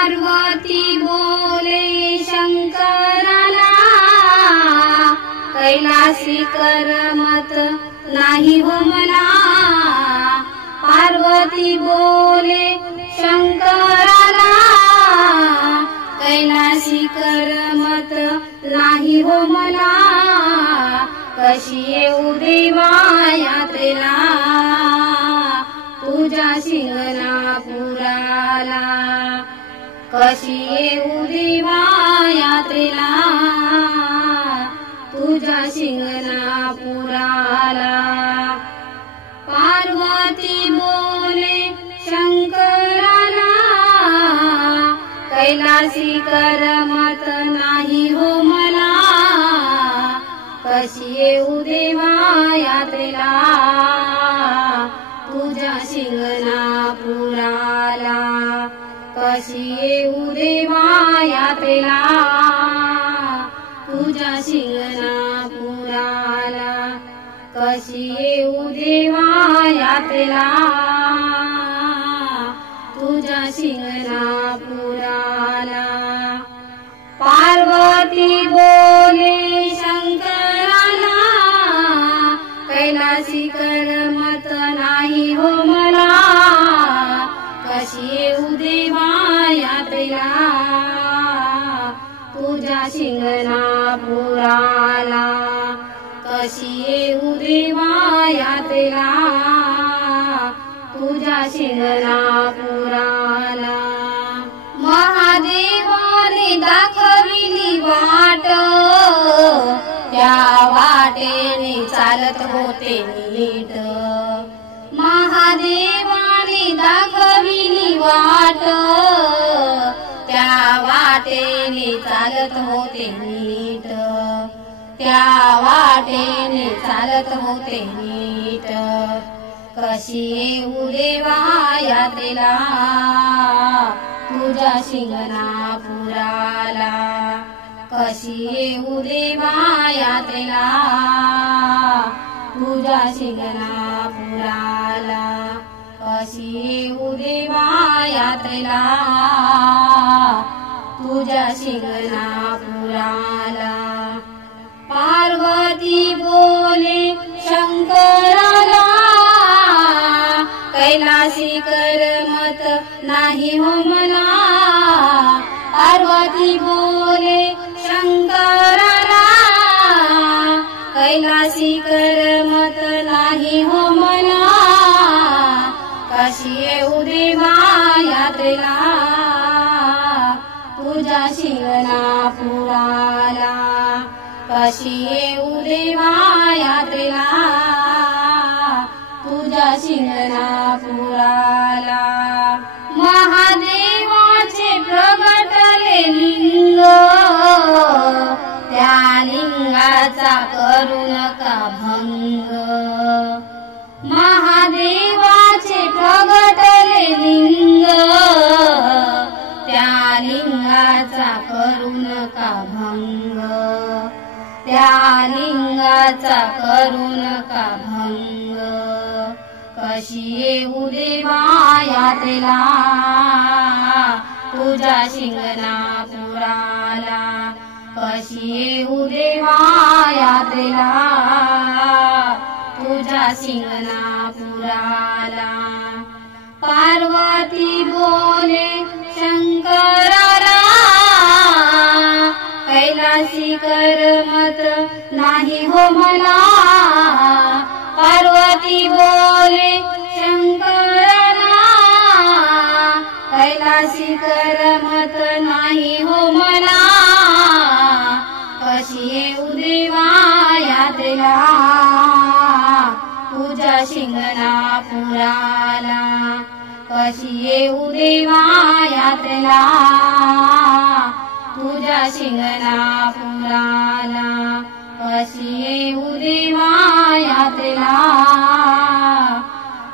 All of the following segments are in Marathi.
पार्वती बोले शंकराला, कैलासी करमत नाही हो मला. पार्वती बोले शंकराला, कैलासी करमत नाही हो मला. कशी येऊ देवा यात्रेला, तुझ्या शिंगणापुराला. कशी येऊ देवा यात्रेला, तुझ्या शिंगणापुराला. पार्वती बोले शंकराला, कैलासी करमत नाही हो मला. कशी येऊ देवा यात्रेला, तुझ्या शिंगणापुराला. कशी येऊ देवा यात्रेला, तुझ्या शिंगणापुराला. कशी येऊ देवा यात्रेला, तुझ्या शिंगणापुराला. पार्वती बोले शंकराला, कैलासी करमत नाही हो मला. कशी येऊ देवा यात्रेला, तुझ्या शिंगणापुराला. कशी येऊ देवा यात्रेला, तुझ्या शिंगणापुराला. महादेवाने दाखविली वाट, त्या वाटेने चालत होते नीट. महादेवाने दाखविली वाट, त्या वाटेने चालत होते नीट. त्या वाटेने चालत होते नीट. कशी येऊ देवा यात्रेला, तुझ्या शिंगणापुराला. कशी येऊ देवा यात्रेला, तुझ्या शिंगणापुराला. कशी येऊ देवा यात्रेला, तुझ्या शिंगणापुराला. पार्वती बोले शंकराला, कैलासी करमत नाही हो मला. पार्वती बोले शंकराला, कैलासी करमत नाही हो मला. कशी येऊ देवा यात्रेला, तुझ्या शिंगणापुराला. कशी येऊ देवा यात्रेला, तुझ्या शिंगणापुराला. महादेवाचे प्रगटले लिंग, त्या लिंगाचा करू नका भंग. महादेवाचे प्रगटले लिंग, त्या लिंगाचा करू नका भंग. त्या लिंगाचा करू नका भंग. कशी येऊ देवा यात्रेला, तुझ्या शिंगणापुराला. कशी येऊ देवा यात्रेला, तुझ्या शिंगणापुराला. पार्वती बोले शंकराला, कैलासी करमत नाही हो मला. पार्वती बोले शंकराला, कैलासी करमत नाही हो मला. कशी येऊ देवा यात्रेला, तुझ्या शिंगणापुराला. कशी येऊ देवा यात्रेला, तुझ्या शिंगणापुराला. कशी येऊ देवा यात्रेला,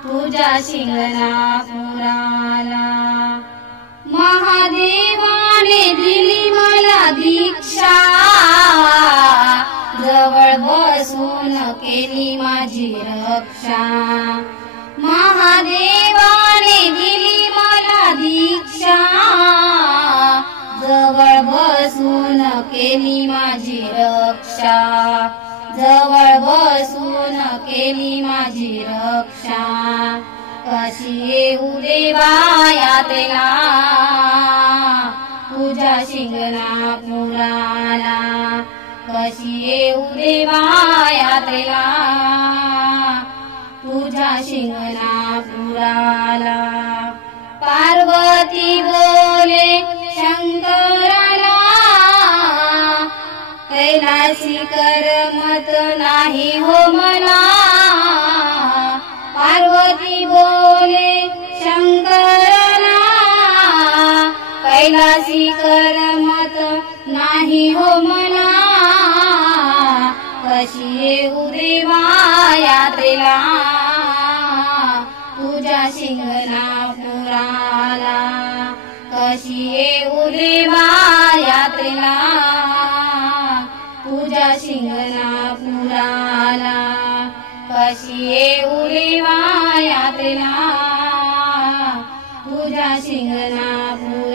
तुझ्या शिंगणापुराला. महादेवाने दिली मला दीक्षा, जवळ बसून केली माझी रक्षा. महादेवाने दिली मला दीक्षा, केली माझी रक्षा, जवळ बसून केली माझी रक्षा. कशी येऊ देवा यात्रेला तुझ्या शिंगणापुराला, कशी येऊ देवा यात्रेला तुझ्या शिंगणापुराला. पार्वती बोले शंकराला, कैलासी करमत नाही हो मला. पार्वती बोले शंकराला, कैलासी करमत नाही हो मला. कशी येऊ देवा यात्रेला तुझ्या शिंगणापुराला, कशी येऊ देवा यात्रेला तुझ्या शिंगणापुराला. कशी येऊ देवा यात्रेला तुझ्या शिंगणापुराला,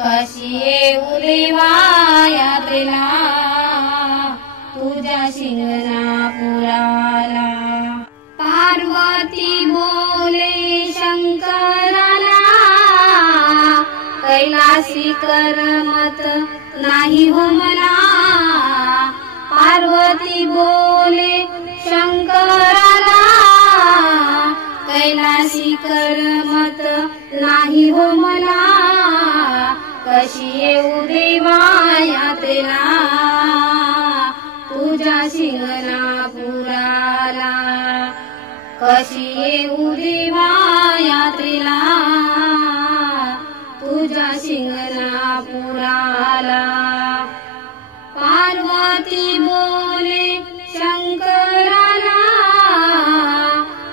कशी येऊ देवा यात्रेला तुझ्या शिंगणापुराला. पार्वती बोले शंकराला, कैलासी करमत नाही हो मला. पार्वती बोले शंकराला, कैलासी करमत नाही हो मला. कशी येऊ देवा यात्रेला तुझ्या शिंगणापुराला, कशी येऊ देवा यात्रेला तुझ्या शिंगणापुराला. पार्वती बोले शंकराला,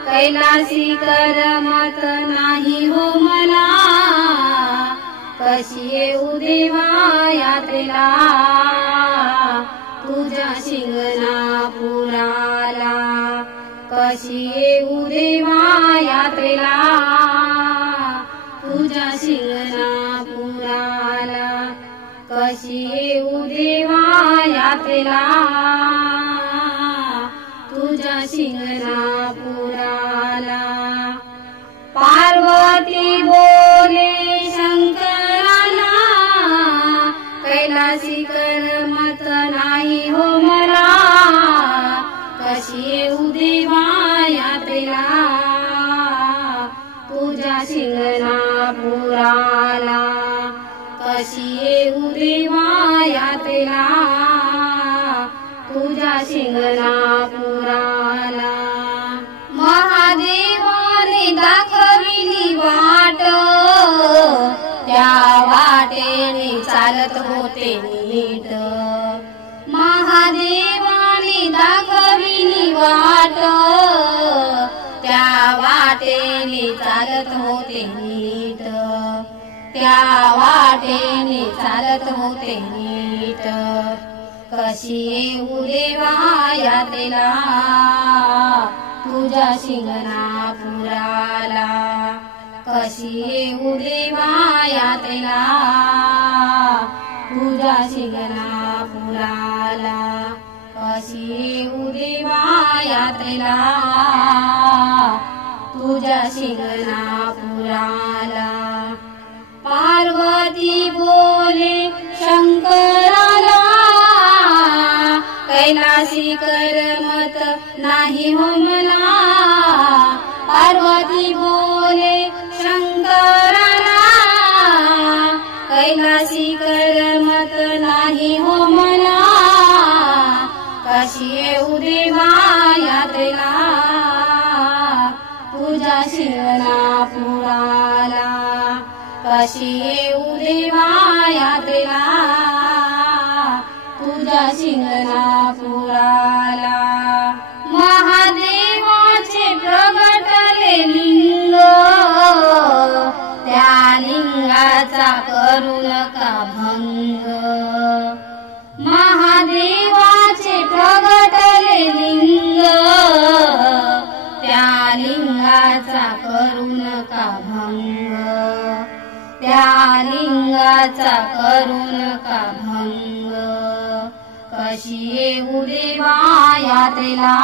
कैलासी करमत नाही हो मला. कशी येऊ देवा यात्रेला तुझ्या शिंगणापुराला, कशी येऊ देवा यात्रेला तुझ्या शिंगणापुराला. कशी येऊ देवा यात्रेला तुझ्या शिंगणापुराला. पार्वती बोले शंकराला, कैलासी करमत नाही हो मला. कशी येऊ देवा यात्रेला तुझ्या शिंगणापुराला, कशी येऊ देवा यात्रेला तुझ्या शिंगणापुराला. महादेवाने दाखविली वाट, त्या वाटेने चालत होते नीट. महादेवाने दाखविली वाट, त्या वाटेने चालत होते नीट. त्या वाटेने चालत होते नीट. कशी येऊ देवा यात्रेला तुझ्या शिंगणापुराला, कशी येऊ देवा यात्रेला तुझ्या शिंगणापुराला. कशी येऊ देवा यात्रेला तुझ्या शिंगणापुराला. पार्वती बोले शंकराला, कैलासी करमत नाही हो मला. पार्वती बोले शंकराला, कैलासी करमत नाही हो मला. कशी येऊ देवा यात्रेला तुझ्या शिंगणापुराला. कशी येऊ देवा यात्रेला तुझ्या शिंगणापुराला. महादेवाचे प्रगटले लिंग, त्या लिंगाचा करू नका भंग. महादेवाचे प्रगटले लिंग, त्या लिंगाचा करू नका भंग. त्या लिंगाचा करून का भंग कशी येऊ देवा यात्रेला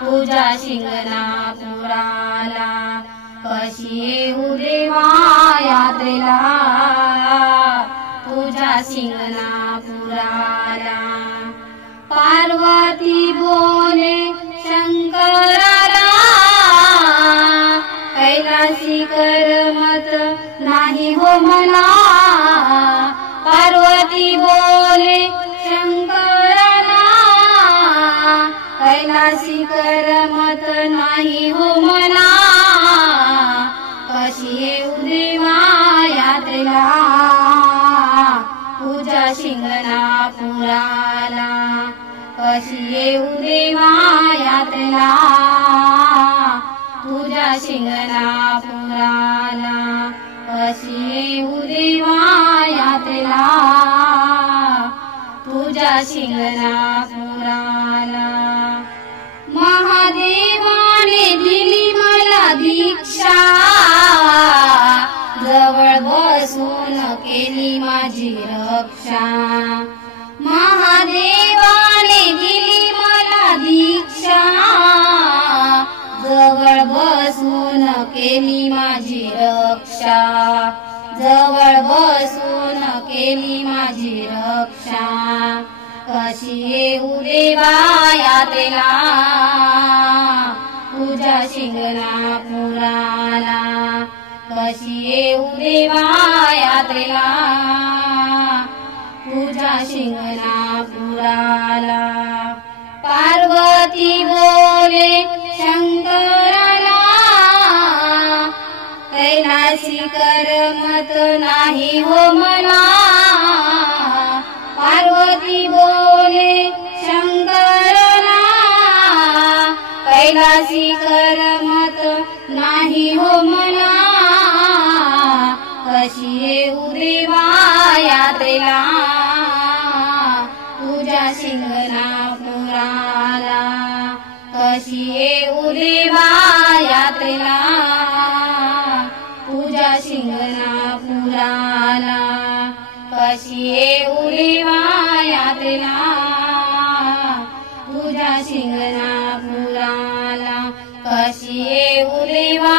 तुझ्या शिंगणापुराला कशी येऊ देवा यात्रेला तुझ्या शिंगणापुराला पार्वती बोले शंकराला कैलासी करमत नाही हो मला पार्वती बोले शंकराला कैलासी करमत नाही हो मला कशी येऊ देवा यात्रेला तुझ्या शिंगणापुराला कशी येऊ देवा यात्रेला तुझ्या शिंगणापुराला कशी येऊ देवा यात्रेला तुझ्या शिंगणापुराला महादेवाने दिली मला दीक्षा जवळ बसून केली माझी रक्षा महादेवाने दिली मला दीक्षा जवळ बसून केली माझी रक्षा जवळ बसून केली माझी रक्षा कशी येऊ देवा यात्रेला तुझ्या शिंगणापुराला कशी येऊ देवा यात्रेला तुझ्या शिंगणापुराला पार्वती बोले शंकराला कैलासी करमत नाही हो मला पार्वती बोले शंकराला कैलासी करमत नाही हो मला कशी येऊ देवा यात्रेला तुझ्या शिंगणापुराला कशी येऊ देवा यात्रेला तुझ्या शिंगणापुराला कशी येऊ देवा यात्रेला तुझ्या शिंगणापुराला कशी येऊ देवा